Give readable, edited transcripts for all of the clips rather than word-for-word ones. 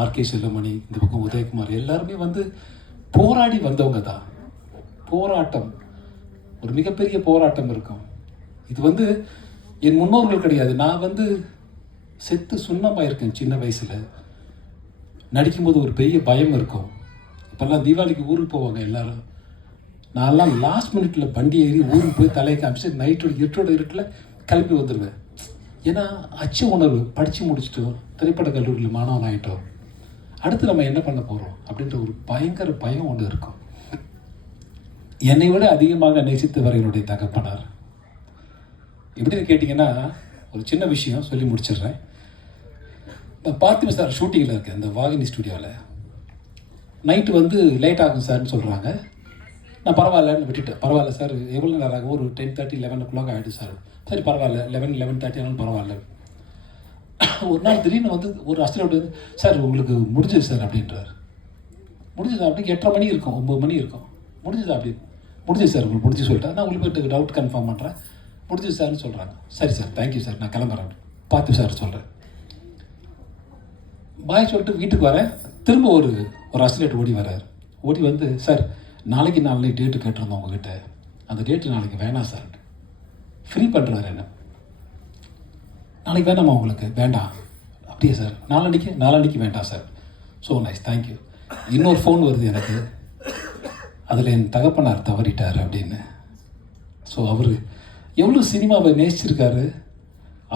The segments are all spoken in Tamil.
ஆர்கே செல்வமணி, இந்த பக்கம் உதயகுமார் எல்லாருமே வந்து போராடி வந்தவங்க தான். போராட்டம், ஒரு மிகப்பெரிய போராட்டம் இருக்கும். இது வந்து என் முன்னோர்கள் கிடையாது. நான் வந்து செத்து சுண்ணமாயிருக்கேன் சின்ன வயசில். நடிக்கும்போது ஒரு பெரிய பயம் இருக்கும். இப்போல்லாம் தீபாவளிக்கு ஊருக்கு போவாங்க எல்லாரும். நான்லாம் லாஸ்ட் மினிட்ல வண்டி ஏறி ஊருக்கு போய் தலையை காமிச்சு நைட்டோட இருட்டில் கிளம்பி வந்துடுவேன். ஏன்னா அச்ச உணர்வு, படித்து முடிச்சிட்டோம், திரைப்பட கல்லூரியில் மாணவன் ஆகிட்டோம், அடுத்து நம்ம என்ன பண்ண போகிறோம் அப்படின்ற ஒரு பயங்கர பயம் ஒன்று இருக்கும். என்னை விட அதிகமாக நேசித்தவர் என்னுடைய தகப்பனார். எப்படின்னு கேட்டிங்கன்னா, ஒரு சின்ன விஷயம் சொல்லி முடிச்சிடுறேன். நான் பார்த்திப சார் ஷூட்டிங்கில் இருக்கேன் இந்த வாகினி ஸ்டுடியோவில். நைட்டு வந்து லேட் ஆகும் சார்னு சொல்கிறாங்க. நான் பரவாயில்லன்னு விட்டுட்டேன். பரவாயில்ல சார், எவ்வளோ நேரம் ஆகும்? ஒரு 10:30 11 o'clock ஆகிடும் சார். சரி பரவாயில்ல, 11:30 ஆனாலும் பரவாயில்ல. ஒரு நாள் திடீர்னு வந்து ஒரு அசிஸ்டன்ட் வந்து, சார் உங்களுக்கு முடிஞ்சது சார் அப்படின்றார். முடிஞ்சது அப்படி 8:30 மணி இருக்கும், 9 மணி இருக்கும். முடிஞ்சது அப்படி முடிஞ்சது சார், உங்களுக்கு முடிஞ்சு சொல்லிட்டேன். நான் உங்களுக்கு போய்ட்டு டவுட் கன்ஃபார்ம் பண்ணுறேன். முடிஞ்சது சார்னு சொல்கிறாங்க. சரி சார், தேங்க்யூ சார், நான் கிளம்புறேன் பார்த்து சார் சொல்கிறேன். பாய் சொல்லிட்டு வீட்டுக்கு வரேன். திரும்ப ஒரு அசிஸ்டன்ட் ஓடி வர்றார். ஓடி வந்து, சார் நாளைக்கு டேட்டு கேட்டிருந்தோம் உங்ககிட்ட, அந்த டேட்டு நாளைக்கு வேணாம் சார். ஃப்ரீ பண்ணுறாரு என்ன. நாளைக்கு வேணாமா உங்களுக்கு? வேண்டாம். அப்படியே சார், நாளான்னைக்கு வேண்டாம் சார். So nice, thank you. இன்னொரு ஃபோன் வருது எனக்கு, அதில் என் தகப்பனார் தவறிட்டார் அப்படின்னு. ஸோ அவர் எவ்வளோ சினிமாவை நேசிச்சிருக்காரு.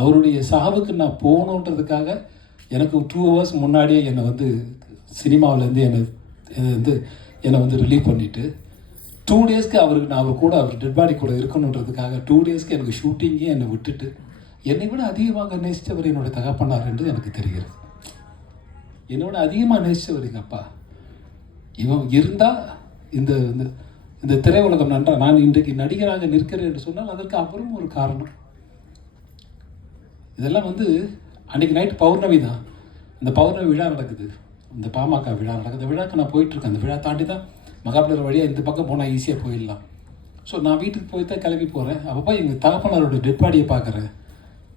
அவருடைய சாவுக்கு நான் போகணுன்றதுக்காக எனக்கு 2 hours முன்னாடியே என்னை வந்து சினிமாவிலேருந்து என்னை வந்து ரிலீவ் பண்ணிவிட்டு 2 daysக்கு நான் அவர் டெட் பாடி கூட இருக்கணுன்றதுக்காக 2 daysக்கு எனக்கு ஷூட்டிங்கே என்னை விட்டுட்டு, என்னை விட அதிகமாக நேசித்தவர் என்னுடைய தகப்பனார் என்று எனக்கு தெரிகிறது. என்னோட அதிகமாக நேசித்தவர் எங்கள் அப்பா. இவன் இருந்தால் இந்த இந்த திரையுலகம் நன்றா நான் இன்றைக்கு நடிகராக நிற்கிறேன் என்று சொன்னால் அதற்கு அப்புறம் ஒரு காரணம். இதெல்லாம் வந்து அன்றைக்கி நைட்டு பௌர்ணமி தான். இந்த பௌர்ணமி விழா நடக்குது, இந்த பாமக விழா நடக்குது. இந்த விழாக்கு நான் போயிட்டுருக்கேன். அந்த விழா தாண்டி தான் மகாபலிபுரம் வழியாக இந்த பக்கம் போனால் ஈஸியாக போயிடலாம். ஸோ நான் வீட்டுக்கு போய் தான் கிளம்பி போகிறேன். அப்போ எங்கள் தகப்பனாரோட டெட் பாடியை பார்க்குறேன்.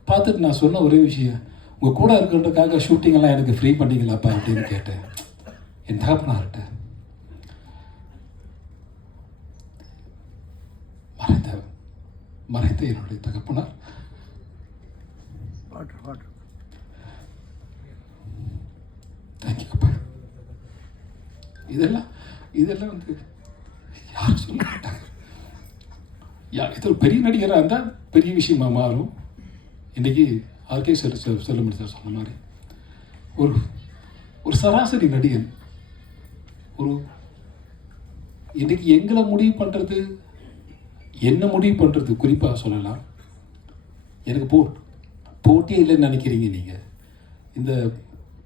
பார்த்துட்டு நான் சொன்ன ஒரே விஷயம், உங்கள் கூட இருக்கிறதுக்காக ஷூட்டிங்கெல்லாம் எனக்கு ஃப்ரீ பண்ணிக்கலாப்பா அப்படின்னு கேட்டேன் என் தகப்பனார்கிட்ட. மறைந்த என்னுடைய தகப்பனார் தேங்க்யூப்பா. இதெல்லாம் வந்து யாரும் சொல்ல மாட்டாங்க. இது ஒரு பெரிய நடிகராக இருந்தால் பெரிய விஷயமா மாறும். இன்றைக்கி ஆர்கே செல்வமணி சார் சொன்ன மாதிரி ஒரு சராசரி நடிகன் இன்றைக்கி எங்களை முடிவு பண்ணுறது, என்ன முடிவு பண்ணுறது குறிப்பாக சொல்லலாம். எனக்கு போட்டியே இல்லைன்னு நினைக்கிறீங்க நீங்கள். இந்த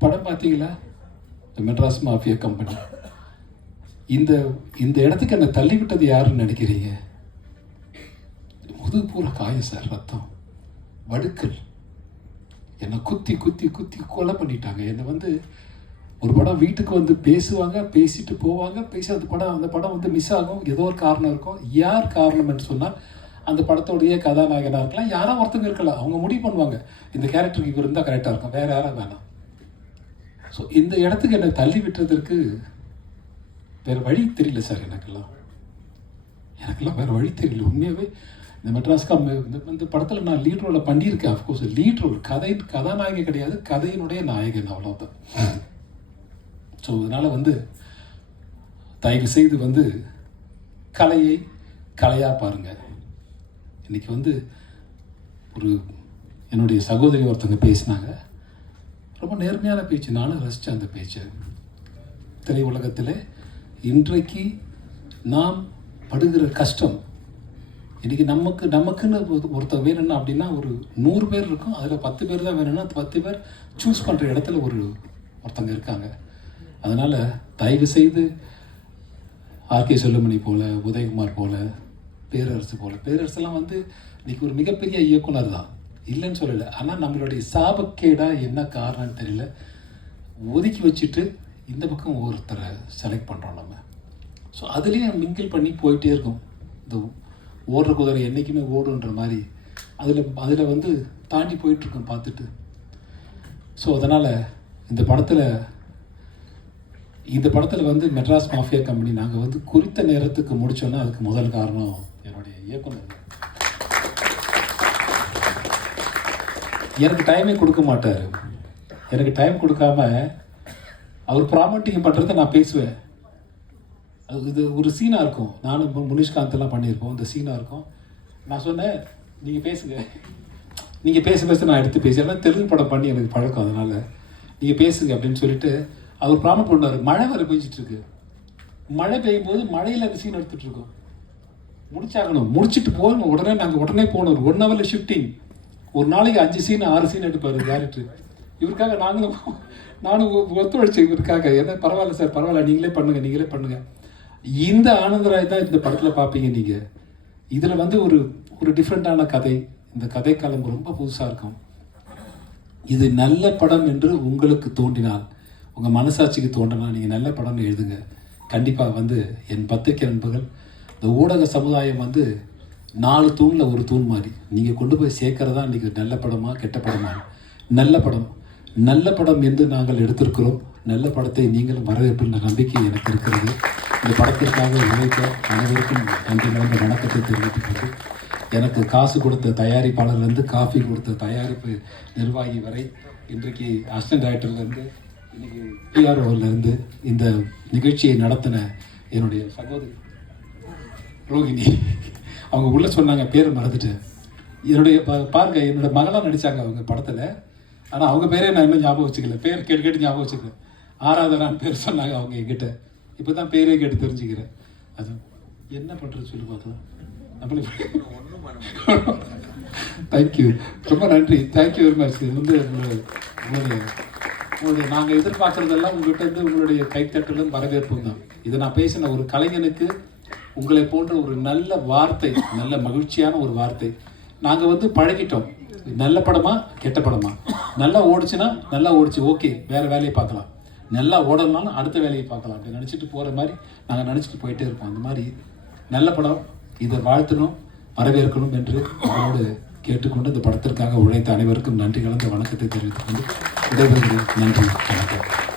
படம் பார்த்தீங்களா, இந்த மெட்ராஸ் மாஃபியா கம்பெனி, இந்த இடத்துக்கு என்னை தள்ளிவிட்டது யாருன்னு நினைக்கிறீங்க? முதுகு பூரா காயம் சார், ரத்தம், வடுக்கல். என்னை குத்தி கொலை பண்ணிட்டாங்க. என்னை வந்து ஒரு படம் வீட்டுக்கு வந்து பேசுவாங்க, பேசிட்டு போவாங்க, அந்த படம் வந்து மிஸ் ஆகும். ஏதோ ஒரு காரணம் இருக்கும். யார் காரணம்னு சொன்னால் அந்த படத்தோடைய கதாநாயகனாக இருக்கலாம், யாரோ ஒருத்தங்க இருக்கலாம். அவங்க முடிவு பண்ணுவாங்க, இந்த கேரக்டருக்கு இவர் இருந்தால் கரெக்டாக இருக்கும், வேறு யாராக வேணாம். ஸோ இந்த இடத்துக்கு என்னை தள்ளி விட்டுறதுக்கு வேறு வழி தெரியல சார். எனக்கெல்லாம் வேறு வழி தெரியல உண்மையாகவே. இந்த மெட்ராஸ்கா இந்த படத்தில் நான் லீட் ரோலை பண்ணியிருக்கேன். அஃப்கோர்ஸ் லீட் ரோல், கதாநாயகன் கிடையாது, கதையினுடைய நாயகன், அவ்வளோதான். ஸோ அதனால் வந்து தயவு செய்து வந்து கலையை கலையாக பாருங்கள். இன்றைக்கி வந்து என்னுடைய சகோதரி ஒருத்தவங்க பேசினாங்க, ரொம்ப நேர்மையான பேச்சு, நானும் ரசித்தேன் அந்த பேச்சை. திரையுலகத்தில் இன்றைக்கு நாம் படுகிற கஷ்டம், இன்றைக்கி நமக்குன்னு ஒருத்தர் வேணும்னா அப்படின்னா ஒரு 100 பேர் இருக்கும், அதில் 10 பேர் தான் வேணும்னா 10 பேர் சூஸ் பண்ணுற இடத்துல ஒருத்தங்க இருக்காங்க. அதனால் தயவு செய்து ஆர்கே செல்வமணி போல், உதயகுமார் போல், பேரரசுலாம் வந்து இன்றைக்கி ஒரு மிகப்பெரிய இயக்குனர் தான், இல்லைன்னு சொல்லலை. ஆனால் நம்மளுடைய சாபக்கேடாக என்ன காரணம்னு தெரியல, ஒதுக்கி வச்சுட்டு இந்த பக்கம் ஒருத்தரை செலக்ட் பண்ணுறோம் நம்ம. ஸோ அதுலேயும் மிங்கிள் பண்ணி போயிட்டே இருக்கும். இந்த ஓடுற குதிரை என்றைக்குமே ஓடுன்ற மாதிரி அதில் வந்து தாண்டி போயிட்டுருக்கோம் பார்த்துட்டு. ஸோ அதனால் இந்த படத்தில் இந்த படத்தில் வந்து மெட்ராஸ் மாஃபியா கம்பெனி நாங்கள் வந்து குறித்த நேரத்துக்கு முடித்தோன்னா அதுக்கு முதல் காரணம் என்னுடைய இயக்குனர். எனக்கு டைமே கொடுக்க மாட்டார். எனக்கு டைம் கொடுக்காம அவர் ப்ராமட்டிங் பண்ணுறதை நான் பேசுவேன். இது ஒரு சீனாக இருக்கும். நானும் முனிஷ்காந்தெல்லாம் பண்ணியிருப்போம். இந்த சீனாக இருக்கும். நான் சொன்னேன், நீங்கள் பேசுங்க, நீங்கள் பேச நான் எடுத்து பேசுகிறேன். தெலுங்கு படம் பண்ணி எனக்கு பழக்கம், அதனால் நீங்கள் பேசுங்க அப்படின்னு சொல்லிட்டு அவர் ப்ராமிட் பண்ணார். மழை வர பெஞ்சிட்ருக்கு. மழை பெய்யும் போது மழையில் அந்த சீன் எடுத்துகிட்ருக்கோம். முடிச்சாகணும், முடிச்சுட்டு போகணும். உடனே போகணும். 1 ஹவரில் ஷிஃப்டிங். ஒரு நாளைக்கு 5 சீன் 6 சீன் எடுப்பார் டேரக்டர். இவருக்காக நானும் ஒத்துழைச்சேன் இவருக்காக. என்ன பரவாயில்ல சார், பரவாயில்ல, நீங்களே பண்ணுங்கள். இந்த ஆனந்தராய் தான் இந்த படத்தில் பார்ப்பீங்க நீங்கள். இதில் வந்து ஒரு டிஃப்ரெண்ட்டான கதை. இந்த கதைக்காலம் ரொம்ப புதுசாக இருக்கும். இது நல்ல படம் என்று உங்களுக்கு தோன்றினால், உங்கள் மனசாட்சிக்கு தோன்றினா நீங்கள் நல்ல படம்னு எழுதுங்க. கண்டிப்பாக வந்து என் பத்திரிகை நண்பர்கள், இந்த ஊடக சமுதாயம் வந்து 4 தூணில் ஒரு தூண் மாதிரி நீங்கள் கொண்டு போய் சேர்க்கறதா இன்றைக்கி நல்ல படமா கெட்ட படமா. நல்ல படம் என்று நாங்கள் எடுத்திருக்கிறோம். நல்ல படத்தை நீங்களும் வரவேற்கின்ற நம்பிக்கை எனக்கு இருக்கிறது. இந்த படத்திற்காக உழைக்க அனைவருக்கும் நன்றி நிறைந்த வணக்கத்தை தெரிவித்துக்கொண்டு, எனக்கு காசு கொடுத்த தயாரிப்பாளர்லேருந்து காஃபி கொடுத்த தயாரிப்பு நிர்வாகி வரை, இன்றைக்கு அசிஸ்டன்ட் டைரக்டர்லேருந்து இன்றைக்கி பிஆர்ஓலேருந்து இந்த நிகழ்ச்சியை நடத்தின என்னுடைய சகோதரி ரோகிணி, அவங்க உள்ளே சொன்னாங்க, பேரை மறந்துட்டேன். என்னுடைய பாருங்க, என்னோட மகளாக நடித்தாங்க அவங்க படத்தில். ஆனால் அவங்க பேரே நான் இன்னும் ஞாபகம் வச்சுக்கல. பேர் கேட்டு ஞாபகம் வச்சுக்கல. ஆராதனான்னு பேர் சொன்னாங்க அவங்க என்கிட்ட. இப்போ தான் பேரே கேட்டு தெரிஞ்சுக்கிறேன். அது என்ன பண்ணுறது சொல்லி பார்த்தோம். தேங்க்யூ, ரொம்ப நன்றி. Thank you very much. இது வந்து உங்களுடைய நாங்கள் எதிர்பார்க்குறதெல்லாம் உங்கள்கிட்ட இருந்து உங்களுடைய கைத்தட்டலும் வரவேற்பும் தான். இதை நான் பேசின ஒரு கலைஞனுக்கு உங்களை போன்ற ஒரு நல்ல வார்த்தை, நல்ல மகிழ்ச்சியான ஒரு வார்த்தை. நாங்கள் வந்து பழகிட்டோம். நல்ல படமா கெட்ட படமா, நல்லா ஓடிச்சுன்னா நல்லா ஓடிச்சு, ஓகே, வேறு வேலையை பார்க்கலாம். நல்லா ஓடணும்னாலும் அடுத்த வேலையை பார்க்கலாம். அப்படி நினச்சிட்டு போகிற மாதிரி நாங்கள் நினச்சிட்டு போயிட்டே இருப்போம். அந்த மாதிரி நல்ல படம், இதை வாழ்த்தணும், வரவேற்கணும் என்று அவரோடு கேட்டுக்கொண்டு இந்த படத்திற்காக உழைத்த அனைவருக்கும் நன்றி கலந்த வணக்கத்தை தெரிவித்துக் கொண்டு விடைபெறுகிறேன். நன்றி, வணக்கம்.